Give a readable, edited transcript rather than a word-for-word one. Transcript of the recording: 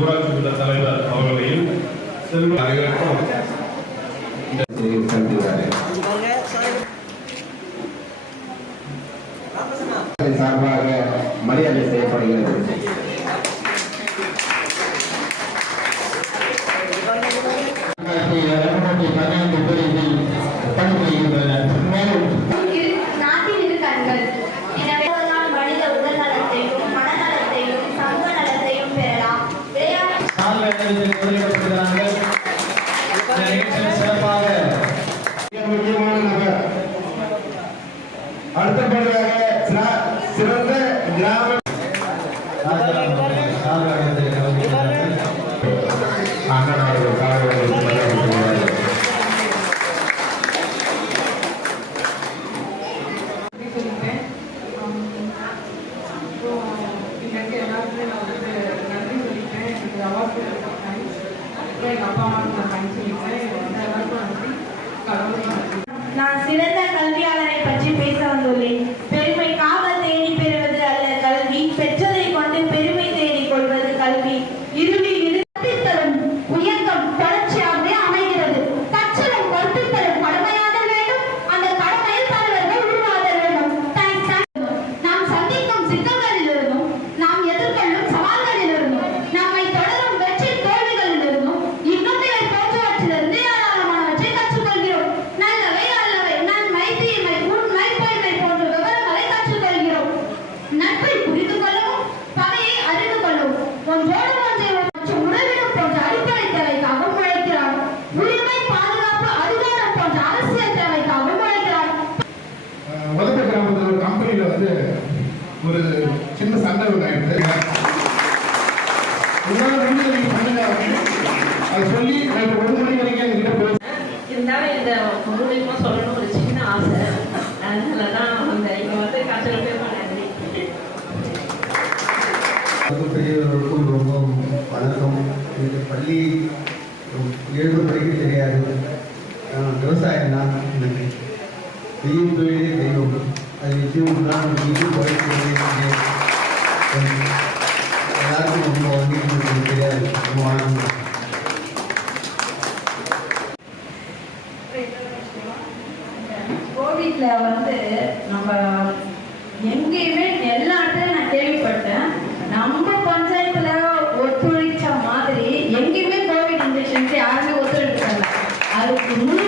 ஊராட்சி மன்ற தலைவர் அவர்களையும் சார்பாக மரியாதை செய்யப்படுகிறது. நாட்டின் இரு கண்கள். எனவே மனித உடல் நலத்தையும் மனநலத்தையும் சமூக நலத்தையும் பெறலாம். சிறப்பாக முக்கியமான நபர் அடுத்தபடியாக சிறந்த கிராம நான் சிறந்த கல்வியாளரை பற்றி பேச வந்துள்ளேன். பெருமைக்காக தேடி பெறுவது அல்ல கல்வி, பெற்றதை கொண்டு பெருமை தேடிக் கொள்வது கல்வி. இறுதியில் கற்பித்தலும் உயர்ந்தும் தொடர்ச்சியாகவே அமைகிறது. கற்றலும் கற்பித்தலும் கடமையாக வேண்டும். அந்த கடமையில் தலைவர்கள் உருவாக வேண்டும். நாம் சந்திக்கும் சிக்கல்களிலிருந்தும் நாம் எதிர்கொள்ளும் சவால்களிலிருந்தும் நம்மை தொடரும் வெற்றி தோல்விகளிலிருந்தும் இன்னொன்றை போன்றவற்றிலிருந்து ஏராளமானவற்றை கற்றுக்கொள்கிறோம். நல்லவை அல்லவை நன்மை தீமை உண்மை பொய்மை போன்ற விவரங்களை கற்றுக்கொள்கிறோம். நட்பை புரிந்து கொள்ளவும் பகையை அறிந்து கொள்ளவும் ஒன்றோடு ஒன்றை உறவிடும் போன்ற அடிப்படை தேவைக்காக உழைக்கிறார். உரிமை பாதுகாப்பு அதிகாரம் போன்ற அரசியல் தேவைக்காக உழைக்கிறார். உதவி கிராமத்தில் ஒரு கம்பெனியில் வந்து ஒரு சின்ன சண்டை உண்டாயிட்டு அதை சொல்லி நைட்டு 1 மணி வரைக்கும் என்கிட்ட பேச இருந்தாலும் இந்த முழுமையுமா சொல்லணும் ஒரு சின்ன ஆசை. அதனால தான் அந்த இங்கே வந்து காய்ச்சல் பேர் நன்றி. பெரியவர்களுக்கும் ரொம்ப வணக்கம். எனக்கு பள்ளி எழுத படிக்க தெரியாது. விவசாயம் தான் எனக்கு தெய்வம் தொழிலே தெய்வம். அது நிச்சயம் தான் எல்லாருக்கும் ரொம்ப வந்து தெரியாது. ரொம்ப ஆனந்தம். கோவிட்ல வந்து நம்ம எங்கேயுமே எல்லா இடத்துலையும் நான் கேள்விப்பட்டேன். நம்ம பஞ்சாயத்துல ஒத்துழைச்ச மாதிரி எங்கேயுமே கோவிட் இன்ஜெக்ஷன்ஸ் யாருமே ஒத்துழைச்சாங்க. அதுக்கு முழு